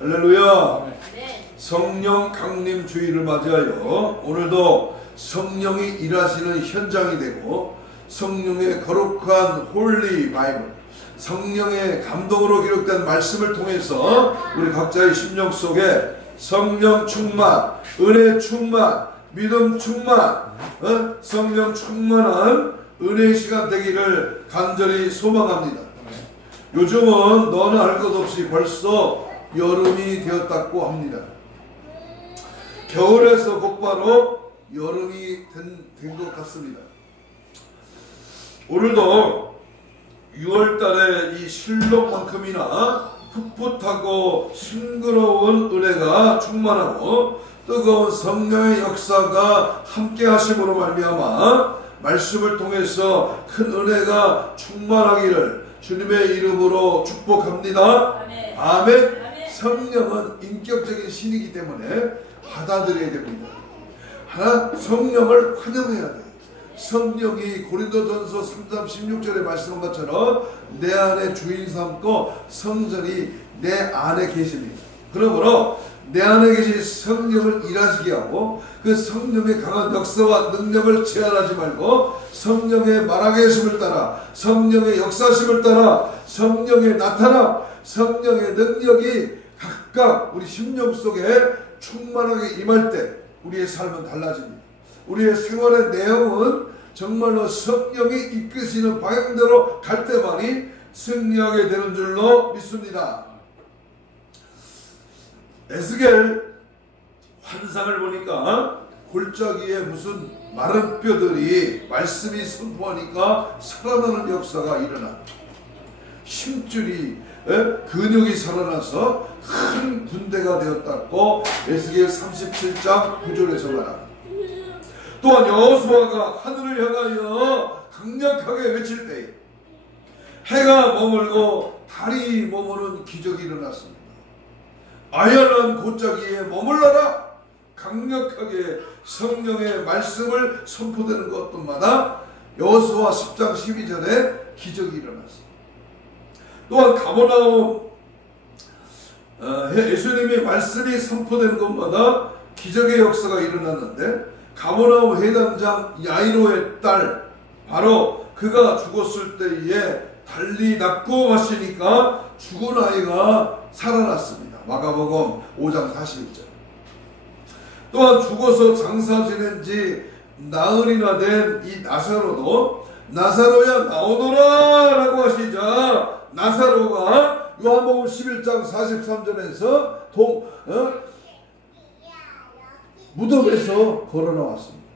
할렐루야. 성령 강림 주일을 맞이하여 오늘도 성령이 일하시는 현장이 되고 성령의 거룩한 홀리 바이블, 성령의 감동으로 기록된 말씀을 통해서 우리 각자의 심령 속에 성령 충만, 은혜 충만, 믿음 충만, 성령 충만한 은혜의 시간 되기를 간절히 소망합니다. 요즘은 너는 알 것 없이 벌써 여름이 되었다고 합니다. 겨울에서 곧바로 여름이 된 것 같습니다. 오늘도 6월달에 이 실록만큼이나 풋풋하고 싱그러운 은혜가 충만하고 뜨거운 성령의 역사가 함께 하심으로 말미암아 말씀을 통해서 큰 은혜가 충만하기를 주님의 이름으로 축복합니다. 아멘. 아멘. 성령은 인격적인 신이기 때문에 받아들여야 됩니다. 하나, 성령을 환영해야 돼요. 성령이 고린도전서 3장 16절에 말씀한 것처럼 내 안에 주인 삼고 성전이 내 안에 계십니다. 그러므로 내 안에 계신 성령을 일하시게 하고 그 성령의 강한 역사와 능력을 제한하지 말고 성령의 말하게 하심을 따라, 성령의 역사하심을 따라, 성령의 나타남, 성령의 능력이 각각 우리 심령 속에 충만하게 임할 때 우리의 삶은 달라집니다. 우리의 생활의 내용은 정말로 성령이 이끄시는 방향대로 갈 때만이 승리하게 되는 줄로 믿습니다. 에스겔 환상을 보니까 골짜기에 무슨 마른 뼈들이 말씀이 선포하니까 살아나는 역사가 일어나. 힘줄이 근육이 살아나서 큰 군대가 되었다고 에스겔 37장 9절에서 말합니다. 또한 여호수아가 하늘을 향하여 강력하게 외칠 때에 해가 머물고 달이 머무는 기적이 일어났습니다. 아열한 골짜기에 머물러라. 강력하게 성령의 말씀을 선포되는 것뿐마다 여호수아 10장 12절에 기적이 일어났습니다. 또한 가버나움 예수님의 말씀이 선포되는 것마다 기적의 역사가 일어났는데 가버나움 회당장 야이로의 딸, 바로 그가 죽었을 때에 달리 낫고 마시니까 죽은 아이가 살아났습니다. 마가복음 5장 41절. 또한 죽어서 장사 지낸 지 나흘이나 된 이 나사로도 나사로야 나오너라 라고 하시자 나사로가 요한복음 11장 43절에서 무덤에서 걸어 나왔습니다.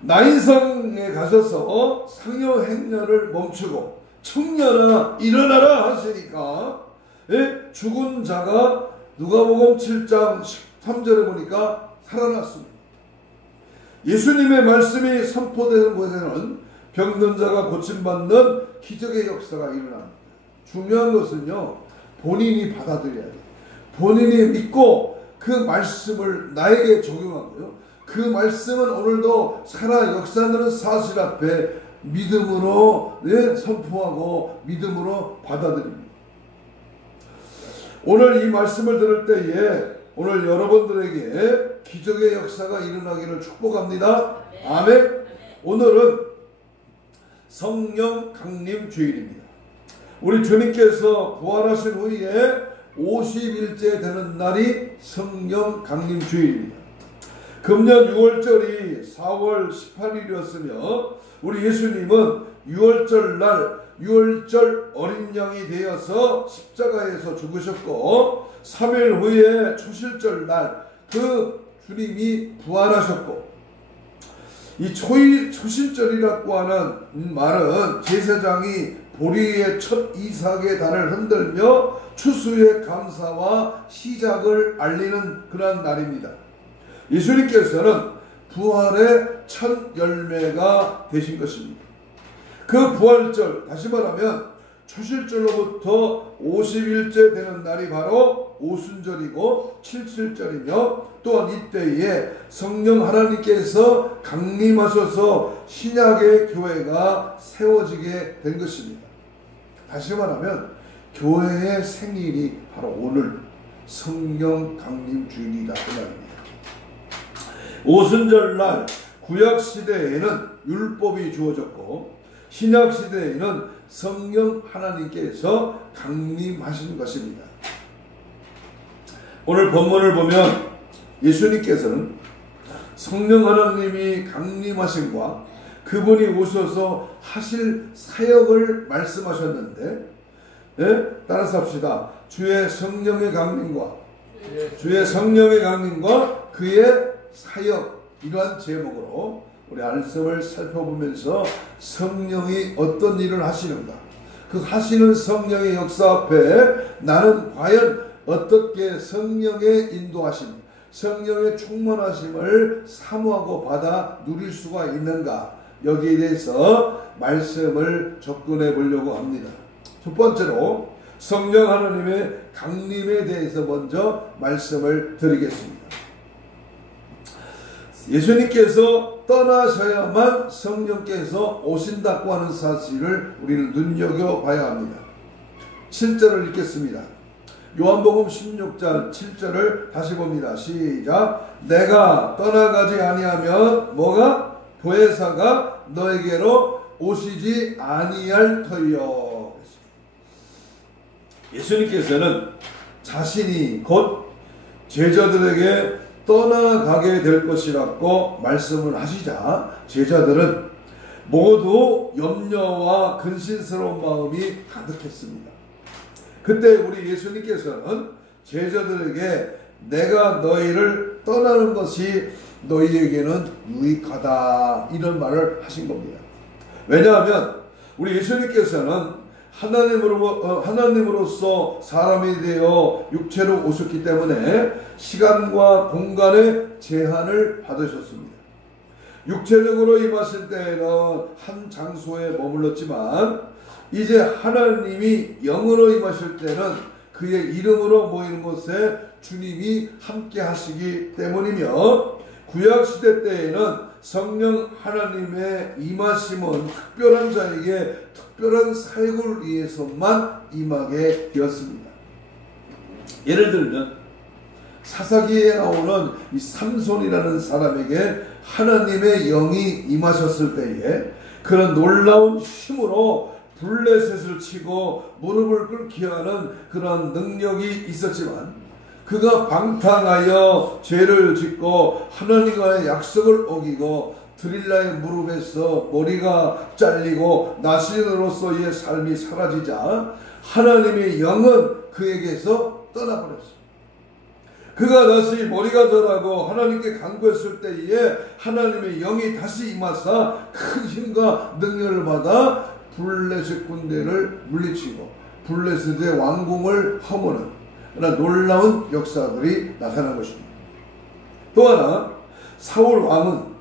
나인성에 가셔서 상여 행렬을 멈추고 청년아 일어나라 하시니까 죽은 자가 누가복음 7장 13절에 보니까 살아났습니다. 예수님의 말씀이 선포되는 곳에는 병든 자가 고침받는 기적의 역사가 일어납니다. 중요한 것은요, 본인이 받아들여야 돼요. 본인이 믿고 그 말씀을 나에게 적용하고요. 그 말씀은 오늘도 살아 역사하는 사실 앞에 믿음으로 선포하고 믿음으로 받아들입니다. 오늘 이 말씀을 들을 때에 오늘 여러분들에게 기적의 역사가 일어나기를 축복합니다. 아멘. 오늘은 성령 강림 주일입니다. 우리 주님께서 부활하신 후에 50일째 되는 날이 성령 강림 주일입니다. 금년 6월절이 4월 18일이었으며 우리 예수님은 6월절 날 6월절 어린 양이 되어서 십자가에서 죽으셨고 3일 후에 초실절 날 그 주님이 부활하셨고, 이 초실절이라고 하는 말은 제사장이 보리의 첫 이삭의 단을 흔들며 추수의 감사와 시작을 알리는 그런 날입니다. 예수님께서는 부활의 첫 열매가 되신 것입니다. 그 부활절, 다시 말하면 초실절로부터 50일째 되는 날이 바로 오순절이고 칠칠절이며, 또한 이때에 성령 하나님께서 강림하셔서 신약의 교회가 세워지게 된 것입니다. 다시 말하면 교회의 생일이 바로 오늘 성령 강림 주일이다 그 말입니다. 오순절날 구약시대에는 율법이 주어졌고 신약시대에는 성령 하나님께서 강림하신 것입니다. 오늘 본문을 보면 예수님께서는 성령 하나님이 강림하심과 그분이 오셔서 하실 사역을 말씀하셨는데, 따라서 합시다. 주의 성령의 강림과 그의 사역, 이러한 제목으로 우리 말씀을 살펴보면서 성령이 어떤 일을 하시는가, 그 하시는 성령의 역사 앞에 나는 과연 어떻게 성령의 인도하심, 성령의 충만하심을 사모하고 받아 누릴 수가 있는가, 여기에 대해서 말씀을 접근해 보려고 합니다. 첫 번째로 성령 하나님의 강림에 대해서 먼저 말씀을 드리겠습니다. 예수님께서 떠나셔야만 성령께서 오신다고 하는 사실을 우리는 눈여겨봐야 합니다. 7절을 읽겠습니다. 요한복음 16장 7절을 다시 봅니다. 시작. 내가 떠나가지 아니하면 뭐가? 보혜사가 너에게로 오시지 아니할 터이요. 예수님께서는 자신이 곧 제자들에게 떠나가게 될 것이라고 말씀을 하시자 제자들은 모두 염려와 근심스러운 마음이 가득했습니다. 그때 우리 예수님께서는 제자들에게 내가 너희를 떠나는 것이 너희에게는 유익하다, 이런 말을 하신 겁니다. 왜냐하면 우리 예수님께서는 하나님으로서 사람이 되어 육체로 오셨기 때문에 시간과 공간의 제한을 받으셨습니다. 육체적으로 임하실 때에는 한 장소에 머물렀지만 이제 하나님이 영으로 임하실 때는 그의 이름으로 모이는 곳에 주님이 함께 하시기 때문이며, 구약시대 때에는 성령 하나님의 임하심은 특별한 자에게 특별한 사역을 위해서만 임하게 되었습니다. 예를 들면 사사기에 나오는 이 삼손이라는 사람에게 하나님의 영이 임하셨을 때에 그런 놀라운 힘으로 블레셋을 치고 무릎을 꿇게 하는 그런 능력이 있었지만, 그가 방탕하여 죄를 짓고 하나님과의 약속을 어기고 드릴라의 무릎에서 머리가 잘리고 나시인으로서의 삶이 사라지자 하나님의 영은 그에게서 떠나버렸습니다. 그가 다시 머리가 자라고 하나님께 간구했을 때에 하나님의 영이 다시 임하사 큰 힘과 능력을 받아 블레셋 군대를 물리치고 블레셋의 왕궁을 허무는 그러나 놀라운 역사들이 나타난 것입니다. 또 하나, 사울 왕은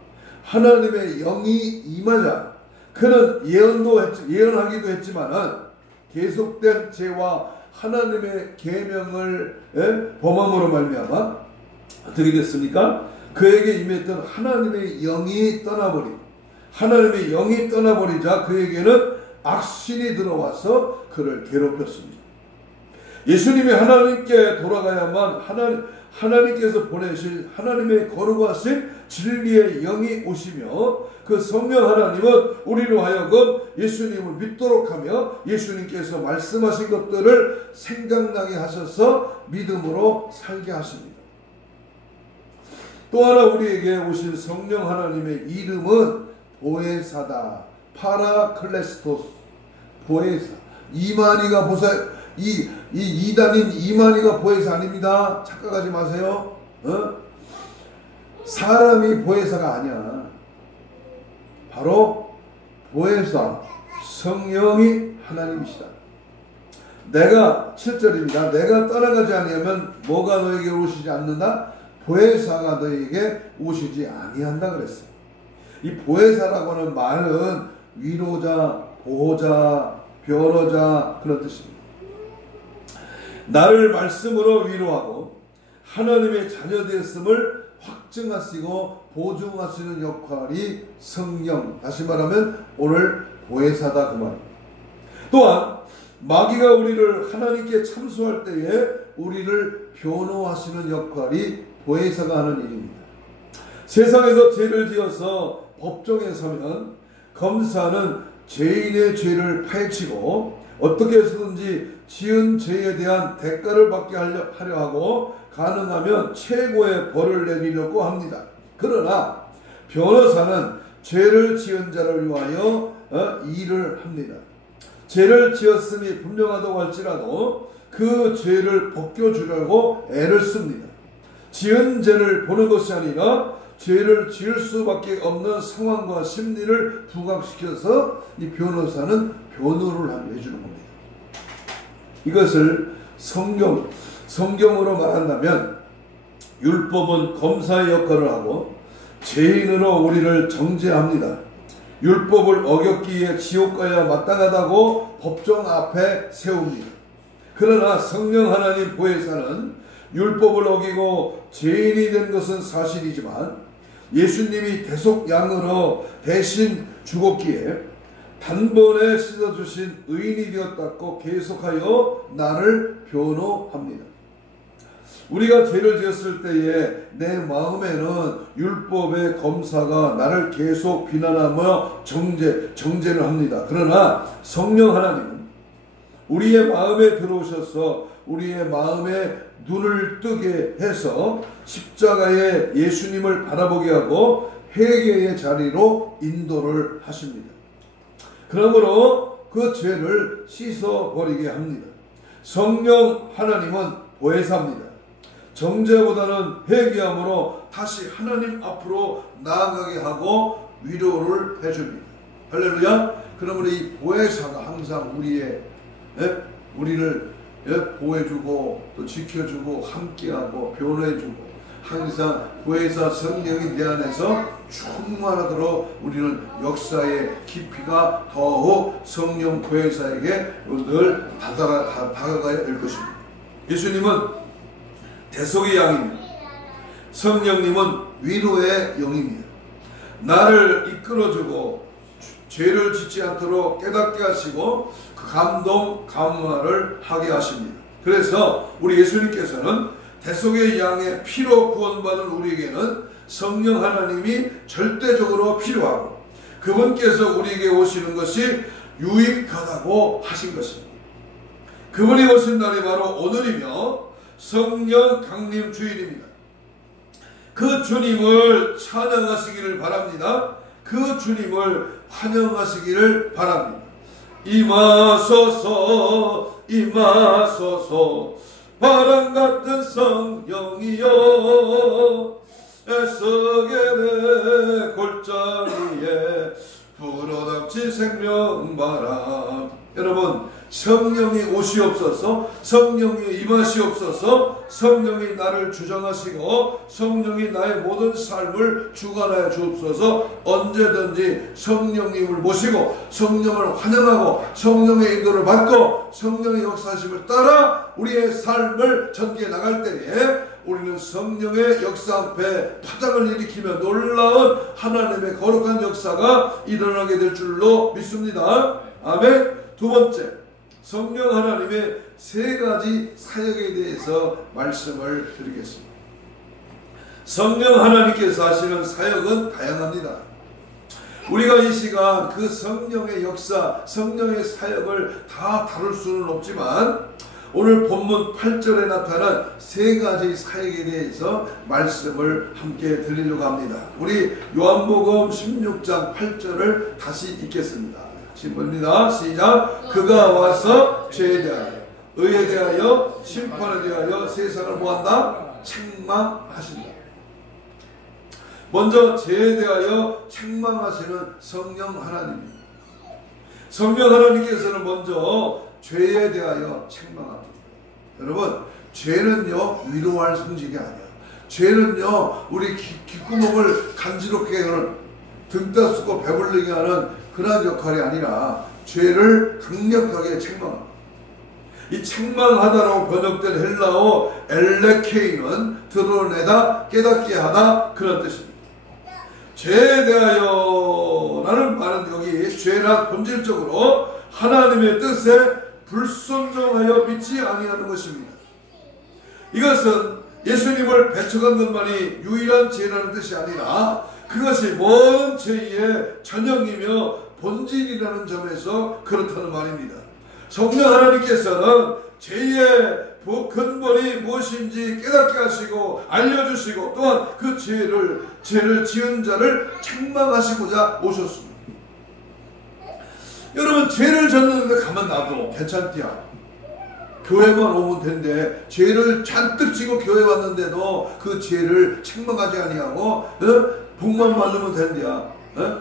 하나님의 영이 임하자 그는 예언하기도 했지만은 계속된 죄와 하나님의 계명을 범함으로 말미암아 어떻게 됐습니까? 그에게 임했던 하나님의 영이 떠나버리자 그에게는 악신이 들어와서 그를 괴롭혔습니다. 예수님이 하나님께 돌아가야만 하나님께서 보내실 하나님의 거룩하신 진리의 영이 오시며, 그 성령 하나님은 우리로 하여금 예수님을 믿도록 하며 예수님께서 말씀하신 것들을 생각나게 하셔서 믿음으로 살게 하십니다. 또 하나 우리에게 오실 성령 하나님의 이름은 보혜사다. 파라클레스토스, 보혜사. 이만희가 이 이단인 이만희가 보혜사 아닙니다. 착각하지 마세요. 사람이 보혜사가 아니야. 바로 보혜사 성령이 하나님이시다. 내가 7절입니다. 내가 떠나가지 아니하면 뭐가 너에게 오시지 않는다? 보혜사가 너에게 오시지 아니한다 그랬어요. 이 보혜사라고 하는 말은 위로자, 보호자, 변호자 그런 뜻입니다. 나를 말씀으로 위로하고 하나님의 자녀 되었음을 확증하시고 보증하시는 역할이 성령, 다시 말하면 오늘 보혜사다 그 말입니다. 또한 마귀가 우리를 하나님께 참소할 때에 우리를 변호하시는 역할이 보혜사가 하는 일입니다. 세상에서 죄를 지어서 법정에 서면 검사는 죄인의 죄를 파헤치고 어떻게 해서든지 지은 죄에 대한 대가를 받게 하려 하고 가능하면 최고의 벌을 내리려고 합니다. 그러나 변호사는 죄를 지은 자를 위하여 일을 합니다. 죄를 지었음이 분명하다고 할지라도 그 죄를 벗겨주려고 애를 씁니다. 지은 죄를 보는 것이 아니라 죄를 지을 수밖에 없는 상황과 심리를 부각시켜서 이 변호사는 변호를 해주는 겁니다. 이것을 성경으로 말한다면 율법은 검사의 역할을 하고 죄인으로 우리를 정죄합니다. 율법을 어겼기에 지옥 가야 마땅하다고 법정 앞에 세웁니다. 그러나 성령 하나님 보혜사는 율법을 어기고 죄인이 된 것은 사실이지만 예수님이 대속양으로 대신 죽었기에 단번에 씻어주신 의인이 되었다고 계속하여 나를 변호합니다. 우리가 죄를 지었을 때에 내 마음에는 율법의 검사가 나를 계속 비난하며 정죄를 합니다. 그러나 성령 하나님은 우리의 마음에 들어오셔서 우리의 마음에 눈을 뜨게 해서 십자가에 예수님을 바라보게 하고 회개의 자리로 인도를 하십니다. 그러므로 그 죄를 씻어버리게 합니다. 성령 하나님은 보혜사입니다. 정죄보다는 회개함으로 다시 하나님 앞으로 나아가게 하고 위로를 해줍니다. 할렐루야. 그러므로 이 보혜사가 항상 우리를 보호해주고 또 지켜주고 함께하고 변호해주고 항상 보혜사 성령이 내 안에서 충만하도록 우리는 역사의 깊이가 더욱 성령 보혜사에게 늘 다가가야 될 것입니다. 예수님은 대속의 양입니다. 성령님은 위로의 영입니다. 나를 이끌어주고 죄를 짓지 않도록 깨닫게 하시고 그 감동 감화를 하게 하십니다. 그래서 우리 예수님께서는 대속의 양의 피로 구원받은 우리에게는 성령 하나님이 절대적으로 필요하고 그분께서 우리에게 오시는 것이 유익하다고 하신 것입니다. 그분이 오신 날이 바로 오늘이며 성령 강림 주일입니다. 그 주님을 찬양하시기를 바랍니다. 그 주님을 환영하시기를 바랍니다. 임하소서 임하소서 바람같은 성령이여 애석의 내 골짜기에 불어닥친 생명바람. 여러분 성령이 오시옵소서, 성령이 임하시옵소서, 성령이 나를 주장하시고 성령이 나의 모든 삶을 주관하여 주옵소서. 언제든지 성령님을 모시고 성령을 환영하고 성령의 인도를 받고 성령의 역사하심을 따라 우리의 삶을 전개해 나갈 때에 우리는 성령의 역사 앞에 파장을 일으키며 놀라운 하나님의 거룩한 역사가 일어나게 될 줄로 믿습니다. 아멘. 두 번째, 성령 하나님의 세 가지 사역에 대해서 말씀을 드리겠습니다. 성령 하나님께서 하시는 사역은 다양합니다. 우리가 이 시간 그 성령의 역사, 성령의 사역을 다 다룰 수는 없지만 오늘 본문 8절에 나타난 세 가지 사역에 대해서 말씀을 함께 드리려고 합니다. 우리 요한복음 16장 8절을 다시 읽겠습니다. 시작. 시작. 그가 와서 죄에 대하여, 의에 대하여, 심판에 대하여 세상을 뭐한다? 책망하신다. 먼저 죄에 대하여 책망하시는 성령 하나님입니다. 성령 하나님께서는 먼저 죄에 대하여 책망합니다. 여러분, 죄는요 위로할 성질이 아니야. 죄는요 우리 귓구멍을 간지럽게 하는, 등 따스고 배불리게 하는 그러한 역할이 아니라 죄를 강력하게 책망합니다. 이 책망하다라고 번역된 헬라어 엘레케이는 드러내다, 깨닫게 하다 그런 뜻입니다. 죄에 대하여 라는 말은 여기 죄란 본질적으로 하나님의 뜻에 불순종하여 믿지 아니하는 것입니다. 이것은 예수님을 배척한 것만이 유일한 죄라는 뜻이 아니라 그것이 모든 죄의 전형이며 본질이라는 점에서 그렇다는 말입니다. 성령 하나님께서는 죄의 근본이 무엇인지 깨닫게 하시고 알려주시고 또한 그 죄를 지은 자를 책망하시고자 오셨습니다. 여러분, 죄를 졌는데 가만 놔도 괜찮디야. 교회만 오면 된대. 죄를 잔뜩 지고 교회 왔는데도 그 죄를 책망하지 아니하고 복만 받으면 된대야.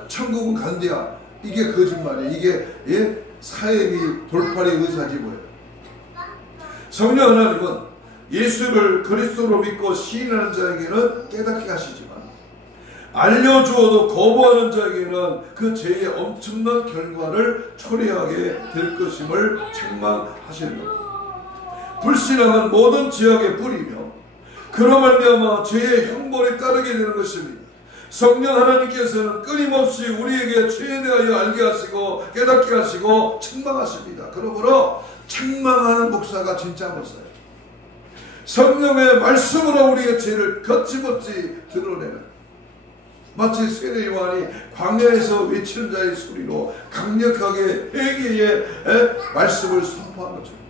천국은 간대야. 이게 거짓말이야. 이게 사회비 돌팔이 의사지 뭐예요. 성령 하나님은 예수를 그리스도로 믿고 시인하는 자에게는 깨닫게 하시지만 알려주어도 거부하는 자에게는 그 죄의 엄청난 결과를 초래하게 될 것임을 책망하시는 겁니다. 불신앙은 모든 죄악의 뿌리며 그로 말미암아 죄의 형벌에 따르게 되는 것입니다. 성령 하나님께서는 끊임없이 우리에게 죄에 대하여 알게 하시고 깨닫게 하시고 책망하십니다. 그러므로 책망하는 목사가 진짜 목사예요. 성령의 말씀으로 우리의 죄를 거침없이 드러내는, 마치 세례 요한이 광야에서 외치는 자의 소리로 강력하게 회개의 말씀을 선포한 것처럼,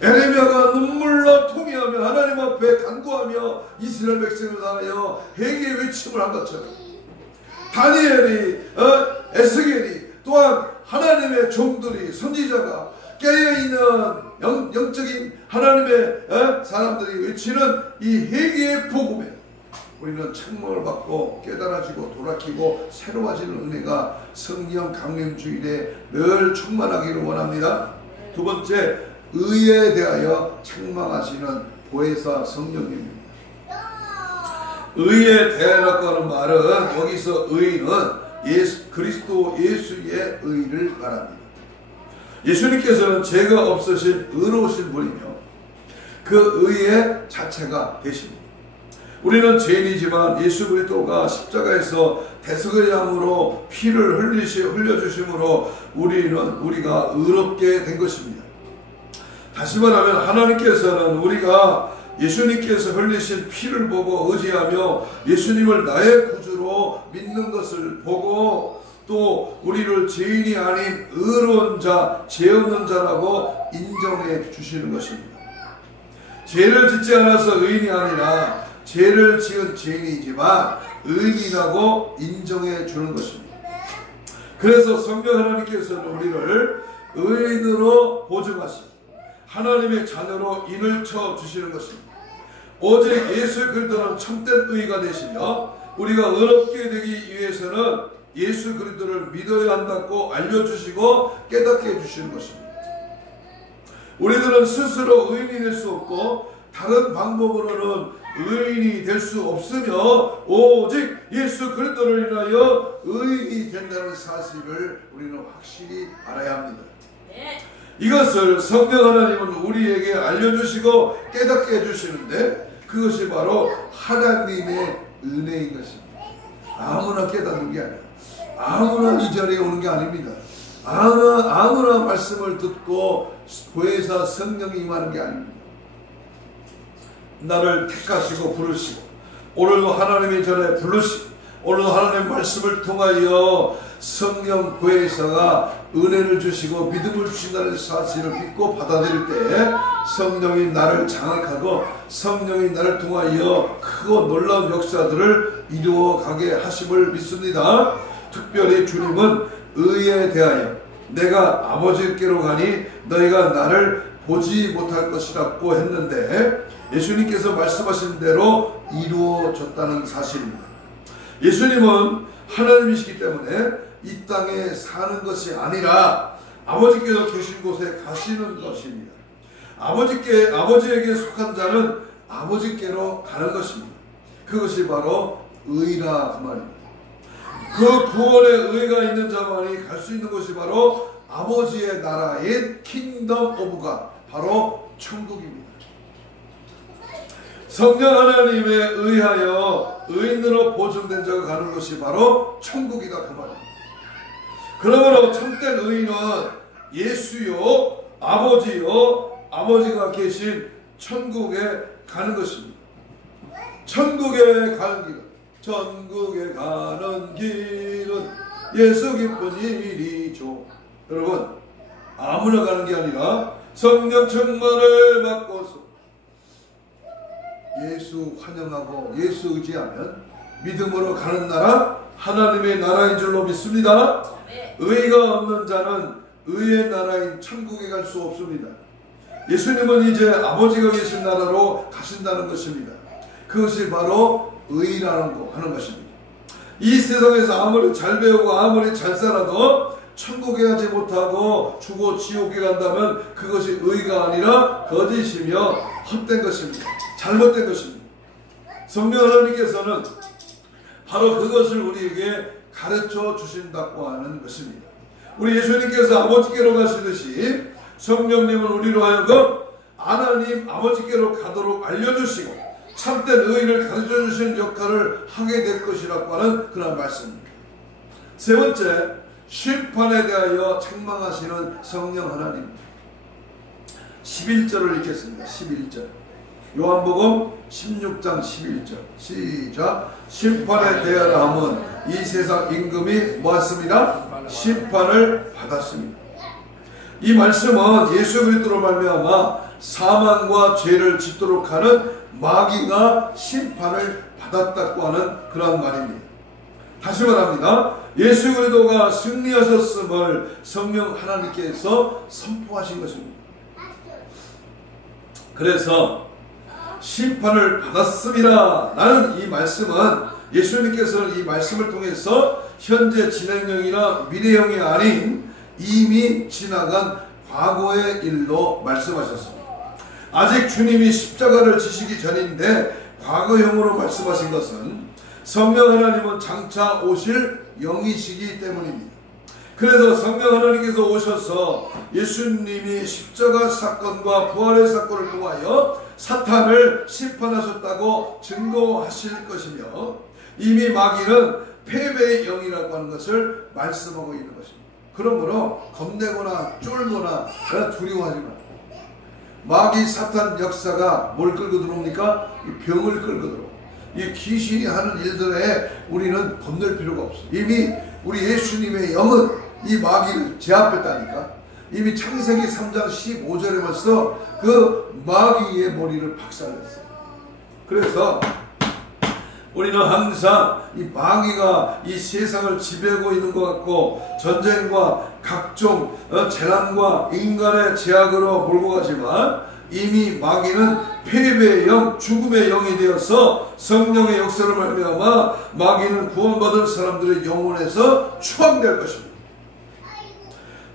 에레미야가 눈물로 통회하며 하나님 앞에 간구하며 이스라엘 백성을 향하여 회개의 외침을 한 것처럼, 다니엘이 에스겔이 또한 하나님의 종들이 선지자가 깨어있는 영적인 하나님의 사람들이 외치는 이 회개의 복음에 우리는 책망을 받고 깨달아지고 돌아키고 새로워지는 은혜가 성령 강림 주일에 늘 충만하기를 원합니다. 두 번째, 의에 대하여 책망하시는 보혜사 성령님입니다. 의에 대하라고 하는 말은 여기서 의는 그리스도 예수의 의를 말합니다. 예수님께서는 죄가 없으신 의로우신 분이며 그 의의 자체가 되십니다. 우리는 죄인이지만 예수 그리스도가 십자가에서 대속의 양으로 피를 흘려주심으로 우리가 의롭게 된 것입니다. 다시 말하면 하나님께서는 우리가 예수님께서 흘리신 피를 보고 의지하며 예수님을 나의 구주로 믿는 것을 보고 또 우리를 죄인이 아닌 의로운 자, 죄 없는 자라고 인정해 주시는 것입니다. 죄를 짓지 않아서 의인이 아니라 죄를 지은 죄인이지만 의인이라고 인정해 주는 것입니다. 그래서 성령 하나님께서는 우리를 의인으로 보증하시고 하나님의 자녀로 인을 쳐 주시는 것입니다. 오직 예수 그리스도는 참된 의가 되시며 우리가 의롭게 되기 위해서는 예수 그리스도를 믿어야 한다고 알려주시고 깨닫게 해주시는 것입니다. 우리들은 스스로 의인이 될 수 없고 다른 방법으로는 의인이 될 수 없으며 오직 예수 그리스도를 인하여 의인이 된다는 사실을 우리는 확실히 알아야 합니다. 이것을 성령 하나님은 우리에게 알려주시고 깨닫게 해주시는데 그것이 바로 하나님의 은혜인 것입니다. 아무나 깨닫는 게 아니라 아무나 이 자리에 오는 게 아닙니다. 아무나 말씀을 듣고 보혜사 성령이 임하는 게 아닙니다. 나를 택하시고 부르시고 오늘도 하나님의 전에 부르시고 오늘도 하나님의 말씀을 통하여 성령 보혜사가 은혜를 주시고 믿음을 주신다는 사실을 믿고 받아들일 때 성령이 나를 장악하고 성령이 나를 통하여 크고 놀라운 역사들을 이루어가게 하심을 믿습니다. 특별히 주님은 의에 대하여 내가 아버지께로 가니 너희가 나를 보지 못할 것이라고 했는데 예수님께서 말씀하신 대로 이루어졌다는 사실입니다. 예수님은 하나님이시기 때문에 이 땅에 사는 것이 아니라 아버지께서 계신 곳에 가시는 것입니다. 아버지에게 속한 자는 아버지께로 가는 것입니다. 그것이 바로 의라 그 말입니다. 그 구원의 의가 있는 자만이 갈 수 있는 것이 바로 아버지의 나라인 킹덤 오브 갓, 바로 천국입니다. 성령 하나님에 의하여 의인으로 보존된 자가 가는 것이 바로 천국이다 그 말입니다. 그러므로 참된 의인은 예수요 아버지가 계신 천국에 가는 것입니다. 천국에 가는 길은 예수 기쁜 일이죠. 여러분, 아무나 가는 게 아니라 성령 충만을 받고서 예수 환영하고 예수 의지하면 믿음으로 가는 나라, 하나님의 나라인 줄로 믿습니다. 의가 없는 자는 의의 나라인 천국에 갈 수 없습니다. 예수님은 이제 아버지가 계신 나라로 가신다는 것입니다. 그것이 바로 의라는 거 하는 것입니다. 이 세상에서 아무리 잘 배우고 아무리 잘 살아도 천국에 가지 못하고 죽어 지옥에 간다면 그것이 의가 아니라 거짓이며 헛된 것입니다. 잘못된 것입니다. 성령 하나님께서는 바로 그것을 우리에게 가르쳐 주신다고 하는 것입니다. 우리 예수님께서 아버지께로 가시듯이 성령님은 우리로 하여금 하나님 아버지께로 가도록 알려주시고 참된 의를 가르쳐 주시는 역할을 하게 될 것이라고 하는 그런 말씀입니다. 세 번째, 심판에 대하여 책망하시는 성령 하나님. 11절을 읽겠습니다. 11절. 요한복음 16장 11절. 시작. 심판에 대하여 함은 이 세상 임금이 뭐했습니다? 심판을 받았습니다. 이 말씀은 예수 그리스도로 말미암아 사망과 죄를 짓도록 하는 마귀가 심판을 받았다고 하는 그런 말입니다. 다시 말합니다. 예수 그리스도가 승리하셨음을 성령 하나님께서 선포하신 것입니다. 그래서 심판을 받았습니다 라는 이 말씀은 예수님께서는 이 말씀을 통해서 현재 진행형이나 미래형이 아닌 이미 지나간 과거의 일로 말씀하셨습니다. 아직 주님이 십자가를 지시기 전인데 과거형으로 말씀하신 것은 성령 하나님은 장차 오실 영이시기 때문입니다. 그래서 성령 하나님께서 오셔서 예수님이 십자가 사건과 부활의 사건을 통하여 사탄을 심판하셨다고 증거하실 것이며 이미 마귀는 패배의 영이라고 하는 것을 말씀하고 있는 것입니다. 그러므로 겁내거나 쫄거나 두려워하지 마라. 마귀 사탄 역사가 뭘 끌고 들어옵니까? 이 병을 끌고 들어옵니다. 이 귀신이 하는 일들에 우리는 겁낼 필요가 없어. 이미 우리 예수님의 영은 이 마귀를 제압했다니까. 이미 창세기 3장 15절에 벌써 그 마귀의 머리를 박살냈어요. 그래서 우리는 항상 이 마귀가 이 세상을 지배하고 있는 것 같고 전쟁과 각종 재난과 인간의 제약으로 몰고 가지만 이미 마귀는 패배의 영, 죽음의 영이 되어서 성령의 역사를 말미암아 마귀는 구원받은 사람들의 영혼에서 추방될 것입니다.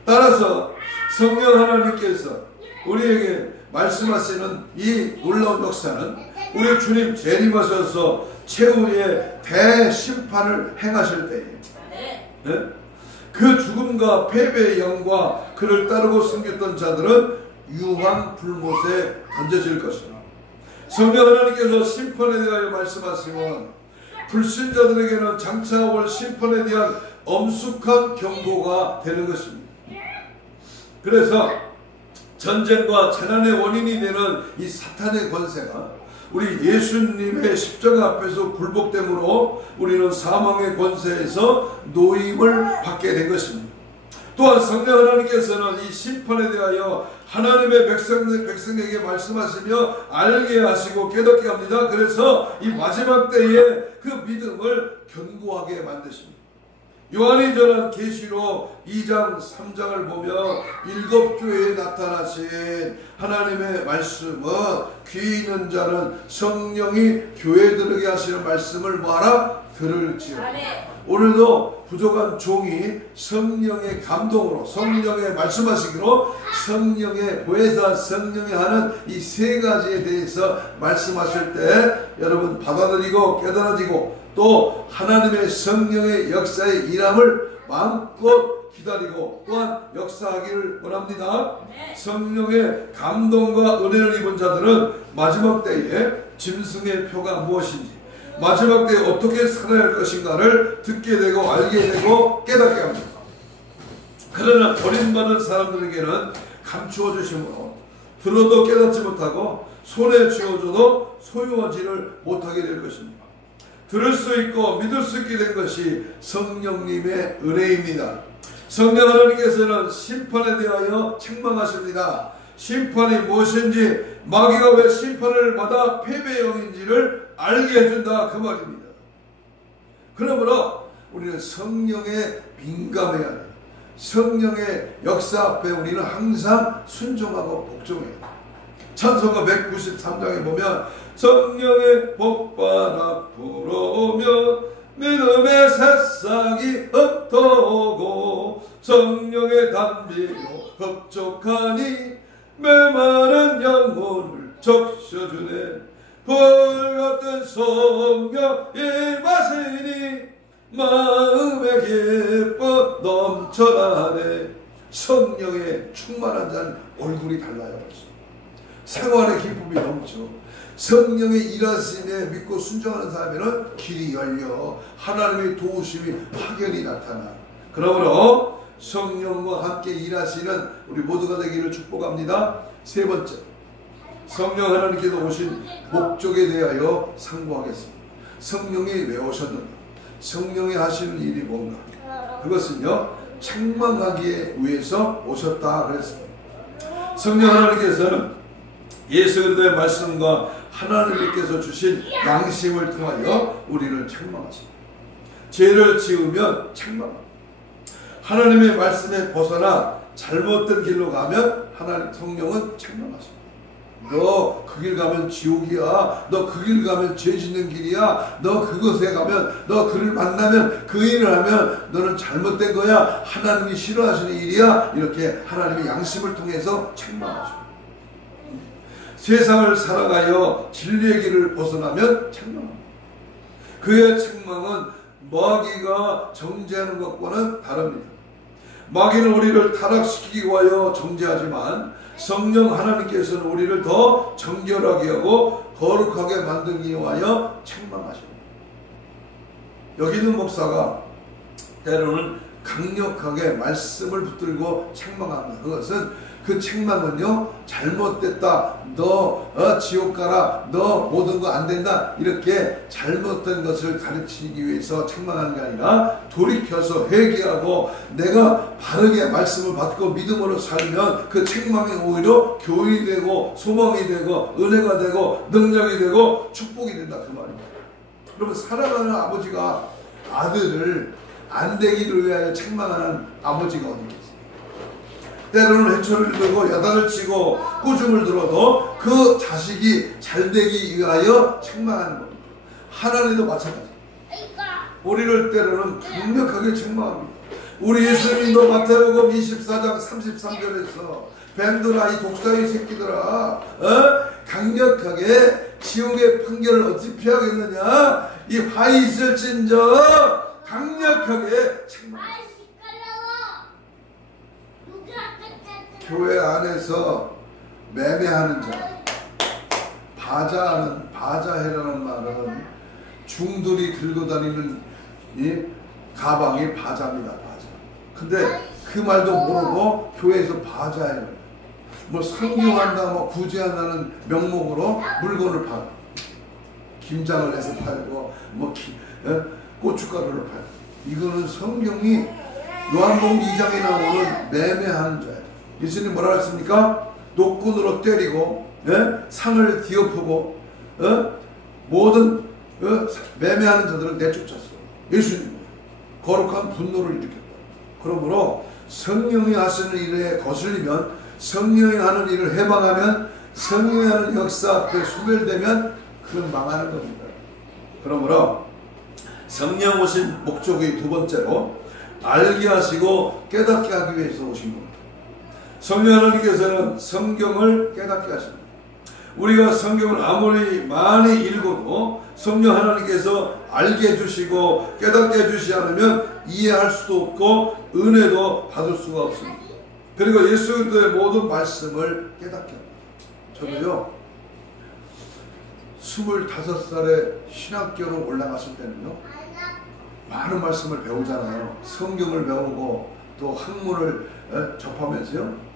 따라서 성령 하나님께서 우리에게 말씀하시는 이 놀라운 역사는 우리 주님 재림하셔서 최후의 대심판을 행하실 때에 네? 그 죽음과 패배의 영과 그를 따르고 숨겼던 자들은 유황 불못에 던져질 것이다. 성령 하나님께서 심판에 대하여 말씀하시면 불신자들에게는 장차 올 심판에 대한 엄숙한 경고가 되는 것입니다. 그래서 전쟁과 재난의 원인이 되는 이 사탄의 권세가 우리 예수님의 십자가 앞에서 굴복됨으로 우리는 사망의 권세에서 노임을 받게 된 것입니다. 또한 성령 하나님께서는 이 심판에 대하여 하나님의 백성에게 말씀하시며 알게 하시고 깨닫게 합니다. 그래서 이 마지막 때에 그 믿음을 견고하게 만드십니다. 요한이 전한 계시록 2장 3장을 보며 7교회에 나타나신 하나님의 말씀은 귀 있는 자는 성령이 교회들에게 하시는 말씀을 뭐하라? 들을지어다. 오늘도 부족한 종이 성령의 감동으로 성령의 말씀하시기로 성령의 보혜사 성령이 하는 이 세 가지에 대해서 말씀하실 때 여러분 받아들이고 깨달아지고 또 하나님의 성령의 역사의 일함을 마음껏 기다리고 또한 역사하기를 원합니다. 성령의 감동과 은혜를 입은 자들은 마지막 때에 짐승의 표가 무엇인지 마지막 때에 어떻게 살아야 할 것인가를 듣게 되고 알게 되고 깨닫게 합니다. 그러나 버림받은 사람들에게는 감추어 주심으로 들어도 깨닫지 못하고 손에 쥐어줘도 소유하지를 못하게 될 것입니다. 들을 수 있고 믿을 수 있게 된 것이 성령님의 은혜입니다. 성령 하나님께서는 심판에 대하여 책망하십니다. 심판이 무엇인지, 마귀가 왜 심판을 받아 패배형인지를 알게 해준다 그 말입니다. 그러므로 우리는 성령에 민감해야 돼요. 성령의 역사 앞에 우리는 항상 순종하고 복종해야 돼요. 찬송가 193장에 보면 성령의 복받아 불어오며 믿음의 새싹이 흩어오고 성령의 단비로 흡족하니 메마른 영혼을 적셔주네. 불같은 성령 임하시니 마음에 기뻐 넘쳐나네. 성령에 충만한 자는 얼굴이 달라요. 생활의 기쁨이 넘쳐. 성령의 일하심에 믿고 순종하는 사람에는 길이 열려 하나님의 도우심이 확연히 나타나. 그러므로 성령과 함께 일하시는 우리 모두가 되기를 축복합니다. 세 번째, 성령 하나님께서 오신 목적에 대하여 상고하겠습니다. 성령이 왜 오셨는가? 성령이 하시는 일이 뭔가? 그것은요, 책망하기 위해서 오셨다 그랬습니다. 성령 하나님께서는 예수 그리스도의 말씀과 하나님께서 주신 양심을 통하여 우리를 책망하십니다. 죄를 지으면 책망합니다. 하나님의 말씀에 벗어나 잘못된 길로 가면 하나님 성령은 책망하십니다. 너 그 길 가면 지옥이야. 너 그 길 가면 죄 짓는 길이야. 너 그곳에 가면, 너 그를 만나면, 그 일을 하면 너는 잘못된 거야. 하나님이 싫어하시는 일이야. 이렇게 하나님의 양심을 통해서 책망하십니다. 세상을 살아가여 진리의 길을 벗어나면 책망합니다. 그의 책망은 마귀가 정죄하는 것과는 다릅니다. 마귀는 우리를 타락시키기 위하여 정죄하지만 성령 하나님께서는 우리를 더 정결하게 하고 거룩하게 만들기 위하여 책망하십니다. 여기 있는 목사가 때로는 강력하게 말씀을 붙들고 책망합니다. 그것은 그 책망은요, 잘못됐다, 너 지옥 가라, 너 모든 거 안 된다, 이렇게 잘못된 것을 가르치기 위해서 책망하는 게 아니라 돌이켜서 회개하고 내가 바르게 말씀을 받고 믿음으로 살면 그 책망이 오히려 교훈이 되고 소망이 되고 은혜가 되고 능력이 되고 축복이 된다 그 말입니다. 그러면 사랑하는 아버지가 아들을 안 되기를 위하여 책망하는 아버지가 어디 있겠어요? 때로는 회초리를 들고 야단을 치고 꾸중을 들어도 그 자식이 잘 되기 위하여 책망하는 겁니다. 하나님도 마찬가지. 우리를 때로는 강력하게 책망합니다. 우리 예수님도 마태복음 24장 33절에서 뱀들아, 이 독사의 새끼들아, 강력하게 지옥의 판결을 어찌 피하겠느냐, 이 화이 있을진저 강력하게 책망합니다. 교회 안에서 매매하는 자, 바자해라는 말은 중들이 들고 다니는 이 가방이 바자입니다. 바자. 근데 그 말도 모르고 교회에서 바자해를, 뭐 상경한다, 뭐 구제한다는 명목으로 물건을 팔고, 김장을 해서 팔고, 뭐 고춧가루를 팔고. 이거는 성경이 요한복음 2장에 나오는 매매하는 자예요. 예수님 뭐라 했습니까? 노끈으로 때리고, 상을 뒤엎고, 모든 매매하는 자들을 내쫓았어요. 예수님 거룩한 분노를 일으켰다. 그러므로 성령이 하시는 일에 거슬리면, 성령이 하는 일을 해방하면, 성령이 하는 역사 앞에 소멸되면 그건 망하는 겁니다. 그러므로 성령 오신 목적이 두 번째로 알게 하시고 깨닫게 하기 위해서 오신 겁니다. 성령 하나님께서는 성경을 깨닫게 하십니다. 우리가 성경을 아무리 많이 읽어도 성령 하나님께서 알게 해주시고 깨닫게 해주시지 않으면 이해할 수도 없고 은혜도 받을 수가 없습니다. 그리고 예수 그리스도의 모든 말씀을 깨닫게 합니다. 저도요, 25살에 신학교로 올라갔을 때는요, 많은 말씀을 배우잖아요. 성경을 배우고 또 학문을 접하면서요,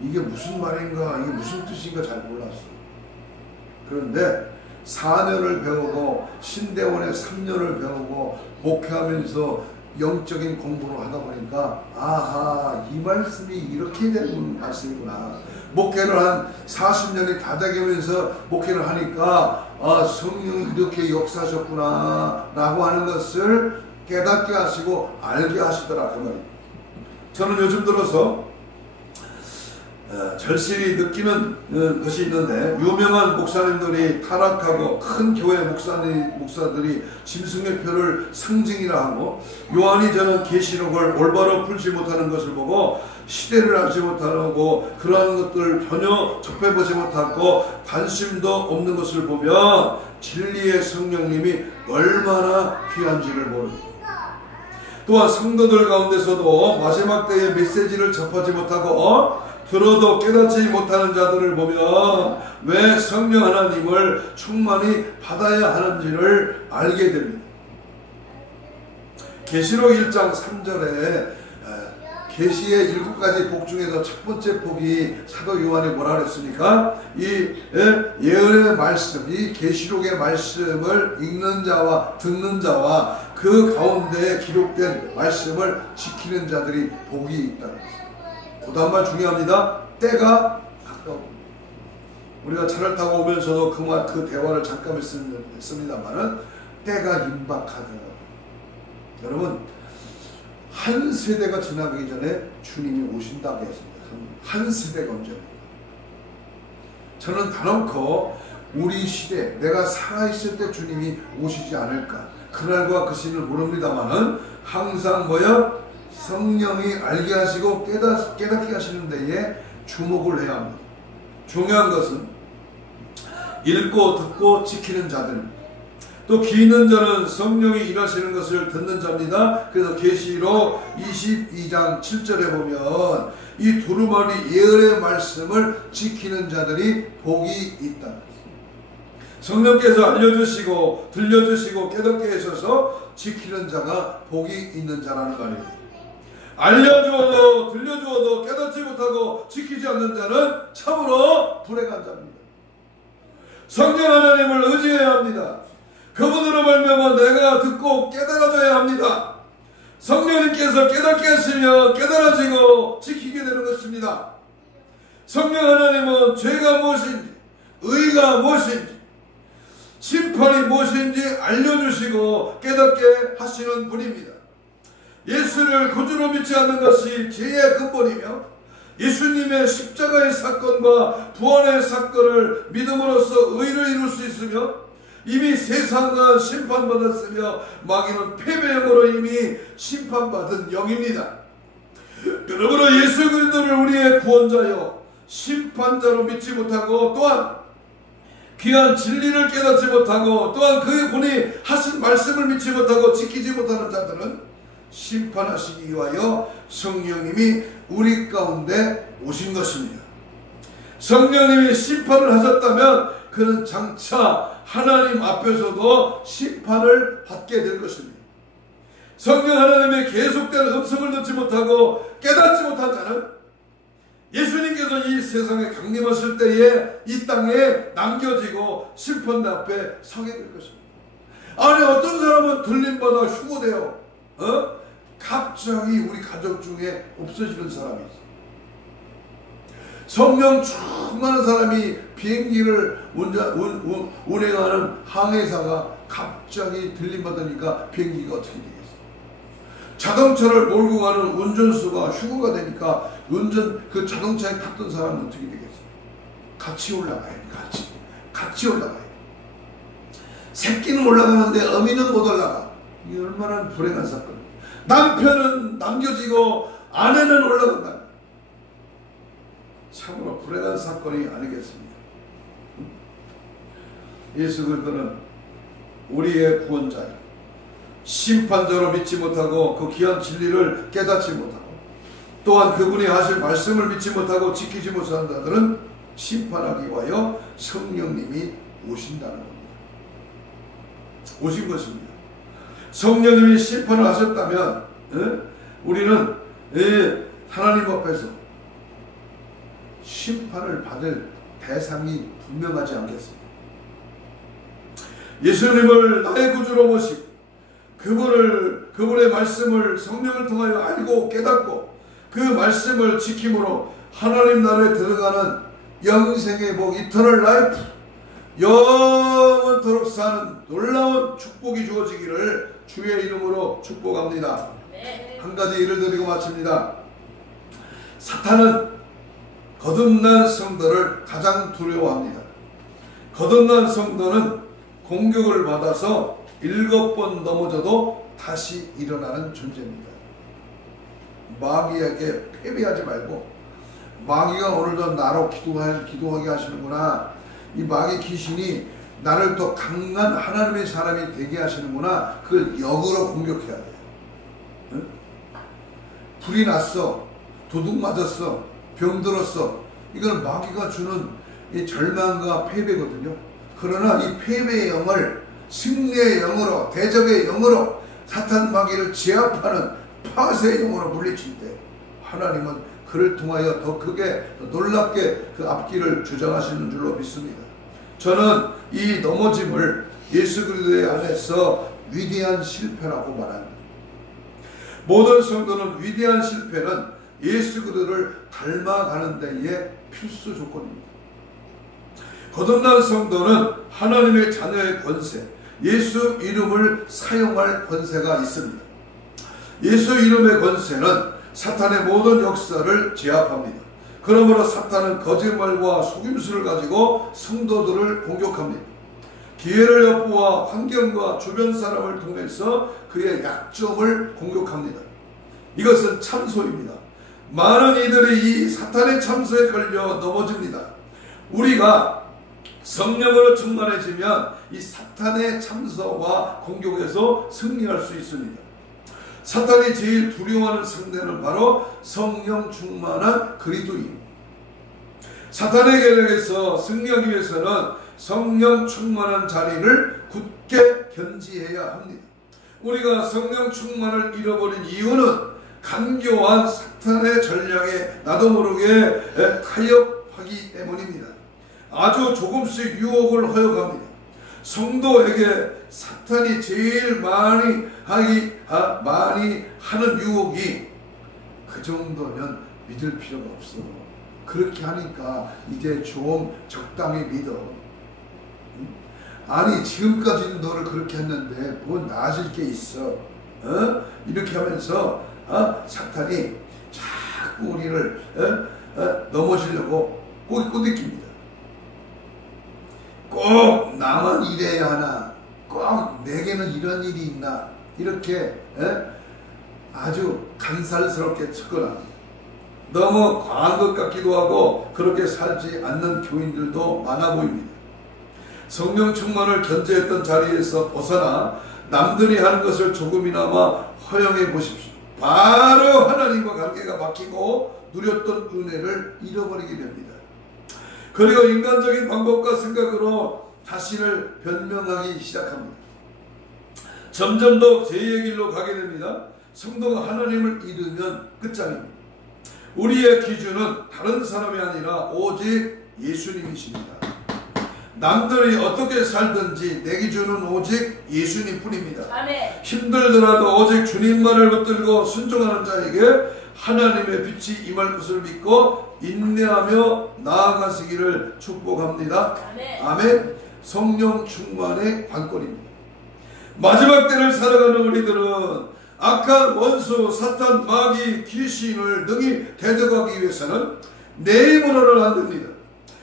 이게 무슨 말인가, 이게 무슨 뜻인가 잘 몰랐어. 그런데 4년을 배우고 신대원에 3년을 배우고 목회하면서 영적인 공부를 하다 보니까 아하, 이 말씀이 이렇게 되는 말씀이구나. 목회를 한 40년이 다 돼가면서 목회를 하니까 아, 성령이 이렇게 역사하셨구나 라고 하는 것을 깨닫게 하시고 알게 하시더라 그 말이에요. 저는 요즘 들어서 절실히 느끼는 것이 있는데, 유명한 목사님들이 타락하고 큰 교회 목사들이 짐승의표를 상징이라 하고, 요한이 저는 계시록을 올바로 풀지 못하는 것을 보고 시대를 알지 못하고 그러한 것들을 전혀 접해보지 못하고 관심도 없는 것을 보면 진리의 성령님이 얼마나 귀한지를 모릅니다. 또한 성도들 가운데서도 마지막 때의 메시지를 접하지 못하고 들어도 깨닫지 못하는 자들을 보면 왜 성령 하나님을 충만히 받아야 하는지를 알게 됩니다. 계시록 1장 3절에 계시의 7가지 복 중에서 첫 번째 복이 사도 요한이 뭐라 그랬습니까? 이 예언의 말씀, 이 계시록의 말씀을 읽는 자와 듣는 자와 그 가운데 기록된 말씀을 지키는 자들이 복이 있다는 것입니다. 그 다음 말 중요합니다. 때가 가까워. 우리가 차를 타고 오면서도 그 대화를 잠깐 했습니다만은 때가 임박하다. 여러분, 한 세대가 지나가기 전에 주님이 오신다고 했습니다. 한 세대가 언제입니까? 저는 단언코 우리 시대, 내가 살아있을 때 주님이 오시지 않을까. 그날과 그 시를 모릅니다만은 항상 뭐야? 성령이 알게 하시고 깨닫게 하시는 데에 주목을 해야 합니다. 중요한 것은 읽고 듣고 지키는 자들입니다. 또 귀 있는 자는 성령이 일하시는 것을 듣는 자입니다. 그래서 계시록 22장 7절에 보면 이 두루마리 예언의 말씀을 지키는 자들이 복이 있다. 성령께서 알려주시고 들려주시고 깨닫게 하셔서 지키는 자가 복이 있는 자라는 말입니다. 알려주어도 들려주어도 깨닫지 못하고 지키지 않는 자는 참으로 불행한 자입니다. 성령 하나님을 의지해야 합니다. 그분으로 말미암아 내가 듣고 깨달아져야 합니다. 성령님께서 깨닫게 하시면 깨달아지고 지키게 되는 것입니다. 성령 하나님은 죄가 무엇인지, 의가 무엇인지, 심판이 무엇인지 알려주시고 깨닫게 하시는 분입니다. 예수를 구주로 믿지 않는 것이 죄의 근본이며 예수님의 십자가의 사건과 부활의 사건을 믿음으로써 의를 이룰 수 있으며 이미 세상은 심판받았으며 마귀는 패배형으로 이미 심판받은 영입니다. 그러므로 예수 그리스도를 우리의 구원자요 심판자로 믿지 못하고 또한 귀한 진리를 깨닫지 못하고 또한 그분이 하신 말씀을 믿지 못하고 지키지 못하는 자들은 심판하시기 위하여 성령님이 우리 가운데 오신 것입니다. 성령님이 심판을 하셨다면 그는 장차 하나님 앞에서도 심판을 받게 될 것입니다. 성령 하나님의 계속된 음성을 듣지 못하고 깨닫지 못한 자는 예수님께서 이 세상에 강림하실 때에 이 땅에 남겨지고 심판 앞에 서게 될 것입니다. 아니 어떤 사람은 들림받아 휴고돼요. 갑자기 우리 가족 중에 없어지는 사람이 있어요. 성령 충만한 사람이 비행기를 운행하는 항해사가 갑자기 들림받으니까 비행기가 어떻게 되겠어요? 자동차를 몰고 가는 운전수가 휴고가 되니까 그 자동차에 탔던 사람은 어떻게 되겠어요? 같이 올라가야 돼. 같이 올라가야 돼. 새끼는 올라가는데 어미는 못 올라가. 이게 얼마나 불행한 사건. 남편은 남겨지고 아내는 올라간다. 참으로 불행한 사건이 아니겠습니까? 예수 그리스도는 우리의 구원자요 심판자로 믿지 못하고 그 귀한 진리를 깨닫지 못하고 또한 그분이 하실 말씀을 믿지 못하고 지키지 못하는 자들은 심판하기 위하여 성령님이 오신다는 겁니다. 오신 것입니다. 성령님이 심판을 하셨다면 우리는 하나님 앞에서 심판을 받을 대상이 분명하지 않겠습니까? 예수님을 나의 구주로 모시고 그분의 말씀을 성령을 통하여 알고 깨닫고 그 말씀을 지킴으로 하나님 나라에 들어가는 영생의 복, 이터널 라이프, 영원토록 사는 놀라운 축복이 주어지기를 주의 이름으로 축복합니다. 한 가지 예를 드리고 마칩니다. 사탄은 거듭난 성도를 가장 두려워합니다. 거듭난 성도는 공격을 받아서 7번 넘어져도 다시 일어나는 존재입니다. 마귀에게 패배하지 말고, 마귀가 오늘도 나로 기도하게 하시는구나, 이 마귀 귀신이 나를 더 강한 하나님의 사람이 되게 하시는구나, 그걸 역으로 공격해야 돼요. 응? 불이 났어, 도둑 맞았어, 병들었어, 이건 마귀가 주는 이 절망과 패배거든요. 그러나 이 패배의 영을 승리의 영으로, 대적의 영으로, 사탄 마귀를 제압하는 파쇄의 영으로 물리칠 때 하나님은 그를 통하여 더 크게, 더 놀랍게 그 앞길을 주장하시는 줄로 믿습니다. 저는 이 넘어짐을 예수 그리스도의 안에서 위대한 실패라고 말합니다. 모든 성도는 위대한 실패는 예수 그리스도를 닮아가는 데에 필수 조건입니다. 거듭난 성도는 하나님의 자녀의 권세, 예수 이름을 사용할 권세가 있습니다. 예수 이름의 권세는 사탄의 모든 역사를 제압합니다. 그러므로 사탄은 거짓말과 속임수를 가지고 성도들을 공격합니다. 기회를 엿보아 환경과 주변 사람을 통해서 그의 약점을 공격합니다. 이것은 참소입니다. 많은 이들이 이 사탄의 참소에 걸려 넘어집니다. 우리가 성령으로 충만해지면 이 사탄의 참소와 공격에서 승리할 수 있습니다. 사탄이 제일 두려워하는 상대는 바로 성령 충만한 그리스도인입니다. 사탄의 계략에서 승리하기 위해서는 성령 충만한 자리를 굳게 견지해야 합니다. 우리가 성령 충만을 잃어버린 이유는 간교한 사탄의 전략에 나도 모르게 타협하기 때문입니다. 아주 조금씩 유혹을 허용합니다. 성도에게 사탄이 제일 많이 하는 유혹이 그 정도면 믿을 필요가 없어. 그렇게 하니까 이제 좀 적당히 믿어. 아니 지금까지는 너를 그렇게 했는데 뭐 나아질 게 있어. 이렇게 하면서 사탄이 자꾸 우리를 넘어지려고 꼬드깁니다. 꼭 나만 이래야 하나, 꼭 내게는 이런 일이 있나, 이렇게 아주 간살스럽게 접근합니다. 너무 과한 것 같기도 하고 그렇게 살지 않는 교인들도 많아 보입니다. 성령 충만을 견제했던 자리에서 벗어나 남들이 하는 것을 조금이나마 허용해 보십시오. 바로 하나님과 관계가 막히고 누렸던 은혜를 잃어버리게 됩니다. 그리고 인간적인 방법과 생각으로 자신을 변명하기 시작합니다. 점점 더 죄의 길로 가게 됩니다. 성도가 하나님을 잃으면 끝장입니다. 우리의 기준은 다른 사람이 아니라 오직 예수님이십니다. 남들이 어떻게 살든지 내 기준은 오직 예수님 뿐입니다. 아멘. 힘들더라도 오직 주님만을 붙들고 순종하는 자에게 하나님의 빛이 임할 것을 믿고 인내하며 나아가시기를 축복합니다. 아멘. 아멘. 성령 충만의 관건입니다. 마지막 때를 살아가는 우리들은 악한 원수, 사탄, 마귀, 귀신을 능히 대적하기 위해서는 내 힘으로는 안 됩니다.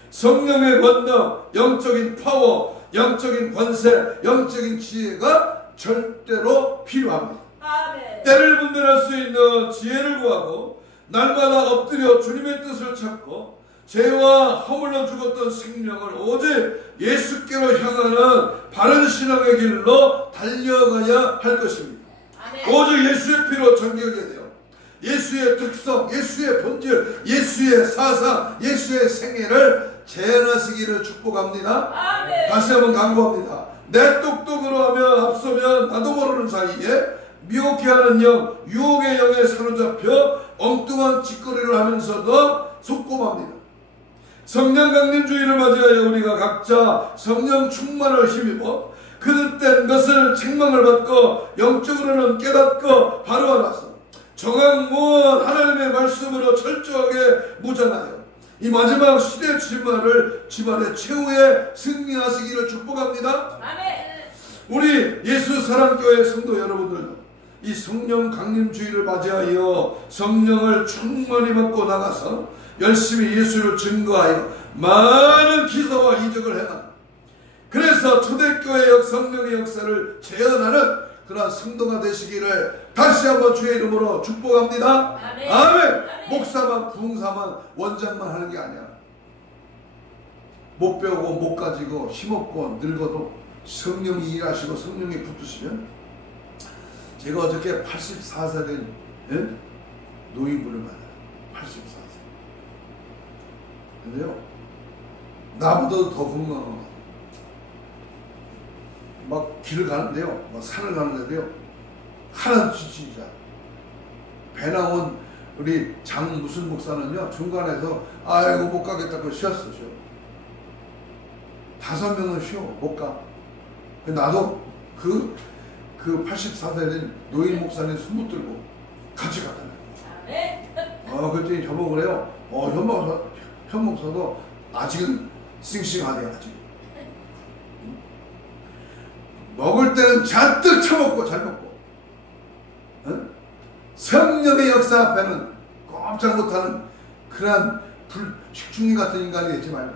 성령의 권능, 영적인 파워, 영적인 권세, 영적인 지혜가 절대로 필요합니다. 아멘. 때를 분별할 수 있는 지혜를 구하고 날마다 엎드려 주님의 뜻을 찾고 죄와 허물로 죽었던 생명을 오직 예수께로 향하는 바른 신앙의 길로 달려가야 할 것입니다. 아멘. 오직 예수의 피로 정결하게 돼요. 예수의 특성, 예수의 본질, 예수의 사상, 예수의 생애를 재현하시기를 축복합니다. 아멘. 다시 한번 강구합니다. 내 똑똑으로 하면 앞서면 나도 모르는 사이에 미혹해하는 영, 유혹의 영에 사로잡혀 엉뚱한 짓거리를 하면서도 속고맙니다. 성령 강림주의를 맞이하여 우리가 각자 성령 충만을 힘입어 그릇된 것을 책망을 받고 영적으로는 깨닫고 바로 알아서 정확무한 하나님의 말씀으로 철저하게 무장하여 이 마지막 시대 질만을 집안의 최후에 승리하시기를 축복합니다. 아멘. 우리 예수 사랑교회 성도 여러분들, 이 성령 강림주의를 맞이하여 성령을 충만히 받고 나가서 열심히 예수를 증거하여 많은 기사와 이적을 해나, 그래서 초대교회의 성령의 역사를 재현하는 그러한 성도가 되시기를 다시 한번 주의 이름으로 축복합니다. 아멘. 아멘. 목사만 부흥사만 원장만 하는 게 아니야. 못 배우고 못 가지고 힘없고 늙어도 성령이 일하시고 성령이 붙으시면, 제가 어저께 84세 된 노인분을 만나요. 84세. 근데요, 나보다도 더 건강하고 막 길을 가는데요, 막 산을 가는데도요, 하나도 지치지 않아요. 배 나온 우리 장 무슨 목사는요, 중간에서 아이고 못 가겠다고 쉬었어. 5명은 쉬어 못 가. 나도 그 84세 된 노인 목사님 손 붙들고 같이 갔다는 거예요. 그랬더니 저보고 그래요. 현 목사도 아직은 싱싱하네. 아직 먹을 때는 잔뜩 처먹고 잘 먹고, 성령의 역사 앞에는 꼼짝 못하는 그러한 식충이 같은 인간이 되지 말고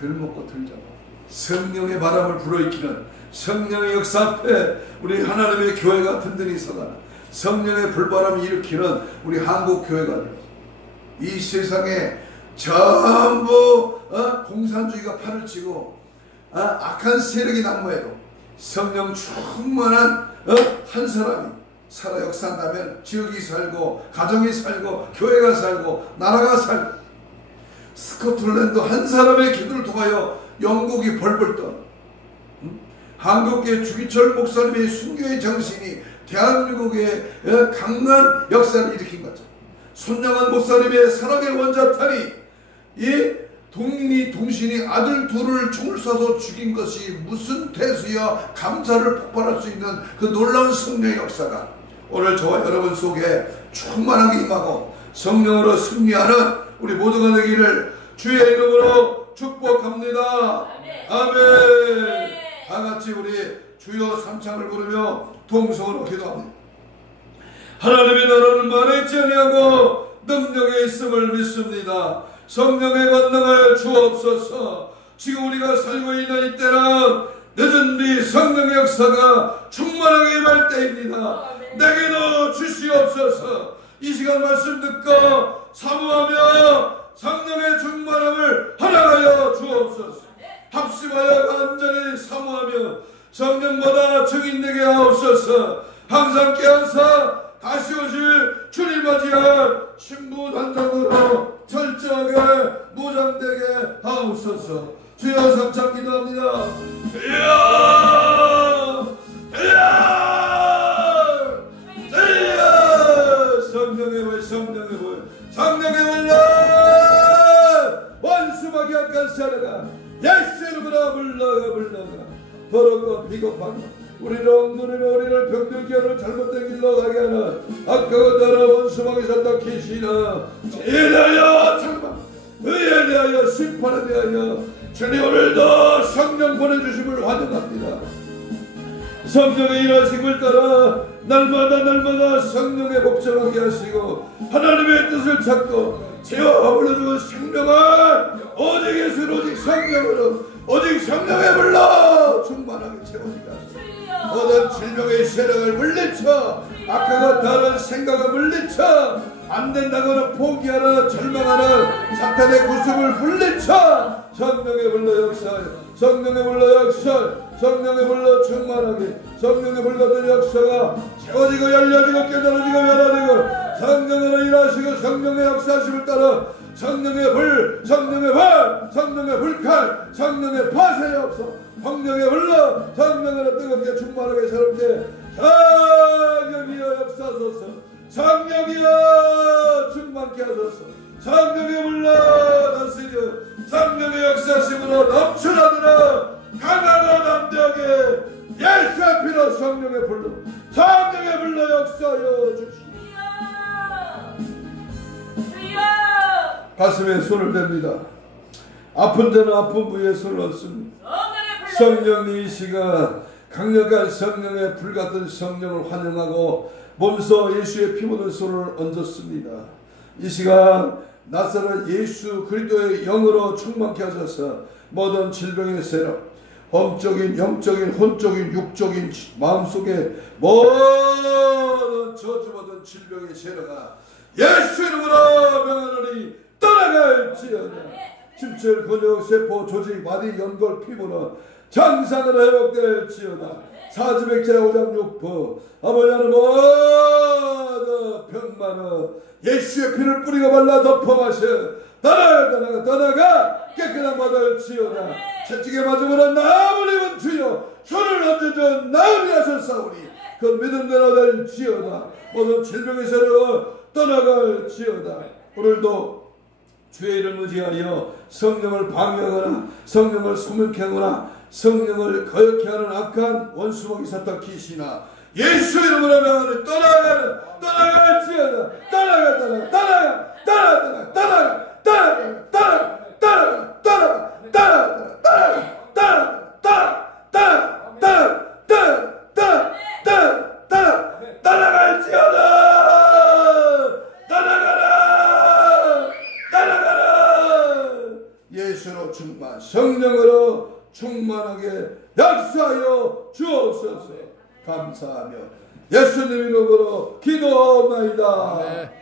덜 먹고 덜 자고 성령의 바람을 불어일으키는 성령의 역사 앞에 우리 하나님의 교회가 든든히 서가는 성령의 불바람을 일으키는 우리 한국 교회가 되어서 이 세상에 전부 공산주의가 판을 치고 악한 세력이 난무해도 성령 충만한 한 사람이 살아 역사한다면 지역이 살고 가정이 살고 교회가 살고 나라가 살고, 스코틀랜드 한 사람의 기도를 통하여 영국이 벌벌 떠, 한국의 주기철 목사님의 순교의 정신이 대한민국의 강한 역사를 일으킨 거죠. 손양환 목사님의 사랑의 원자탄이 이 동인이 동신이 아들 둘을 총을 쏴서 죽인 것이 무슨 태수야 감사를 폭발할 수 있는 그 놀라운 성령의 역사가 오늘 저와 여러분 속에 충만하게 임하고 성령으로 승리하는 우리 모두가 되기를 주의 이름으로 축복합니다. 아멘. 다같이 우리 주여 삼창을 부르며 동성으로 기도합니다. 하나님의 나라는 만에 있지 아니하고 능력에 있음을 믿습니다. 성령의 권능을 주옵소서. 지금 우리가 살고 있는 이때는 늦은 뒤 성령의 역사가 충만하게 임할 때입니다. 내게도 주시옵소서. 이 시간 말씀 듣고 사모하며 성령의 충만함을 허락하여 주옵소서. 합심하여 간절히 사모하며 성령보다 증인되게 하옵소서. 항상 깨어서 다시 오실 주님 맞이할 신부단장으로 철저하게 무장되게 하옵소서. 주여 삼창 기도합니다. 성령의 물, 성령의 물, 성령의 물로 원수밖에 안 간사라가 예수 이름으로 물러가 더럽고 비겁한 우리를 억누르며 우리를 병들게 하는 잘못된 길로 가게 하는 악하고 나라 원수막에 산다 계시나 죄에 대하여 책망, 의에 대하여 심판에 대하여 주님 오늘도 성령 보내주심을 환영합니다. 성령의 일하심을 따라 날마다 성령의 복종하게 하시고 하나님의 뜻을 찾고 죄와 허물로 죽은 생명을 오직 예수를 오직 성령으로 오직 성령의 불러 충만하게 채우니까 모든 질병의 세력을 물리쳐 악하고 다른 생각을 물리쳐 안된다고는 포기하는 절망하는 사탄의 구습을 물리쳐 성령의 불러 역사, 성령의 불러 역사, 성령의 불러 충만하게 성령의 불러들 역사가 채워지고 열려지고 깨달아지고 변화되고 성령으로 일하시고 성령의 역사하심을 따라 성령의 불, 성령의 발, 성령의 불칼, 성령의 파쇄의 없어 성령의 불러 성령으로 뜨겁게 충만하게 새롭게 성령이여 역사하소서. 성령이여 충만케 하소서. 성령의 불러 다스려 성령의 역사심으로 넘쳐나더라. 강하고 담대하게 예수의 피로 성령의 불러 역사하여 주시옵소서. 가슴에 손을 댑니다. 아픈 자는 아픈 부위에 손을 얹습니다. 성령님 이 시간 강력한 성령의 불같은 성령을 환영하고 몸소 예수의 피 묻은 손을 얹었습니다. 이 시간 나사렛 예수 그리스도의 영으로 충만케 하셔서 모든 질병의 세력, 영적인, 혼적인, 육적인 마음속에 모든 저주받은 질병의 세력아 예수 이름으로 명하노니 떠나갈지어다. 심혈, 근육, 세포, 조직, 마디, 연골, 피부는 정상으로 회복될지어다. 사지백제, 오장육부 아버지는 모든 병만은 예수의 피를 뿌리고 발라 덮어마셔 떠나가 깨끗한 받을지어다. 채찍에 맞으므로 나음을 입은 주여 손을 얹어줘 나음이 하셨사오니 그 믿음대로 될지어다. 모든 질병의 세력은 떠나갈지어다. 오늘도 주의 이름 의지하여 성령을 방해하거나 성령을 소멸케 하거나 성령을 거역케 하는 악한 원수먹이 샀다 귀신아 예수 이름으로 명하는 떠나갈지어다. 예수로 충만 성령으로 충만하게 역사하여 주옵소서. 감사하며 예수님 이름으로 기도하옵나이다.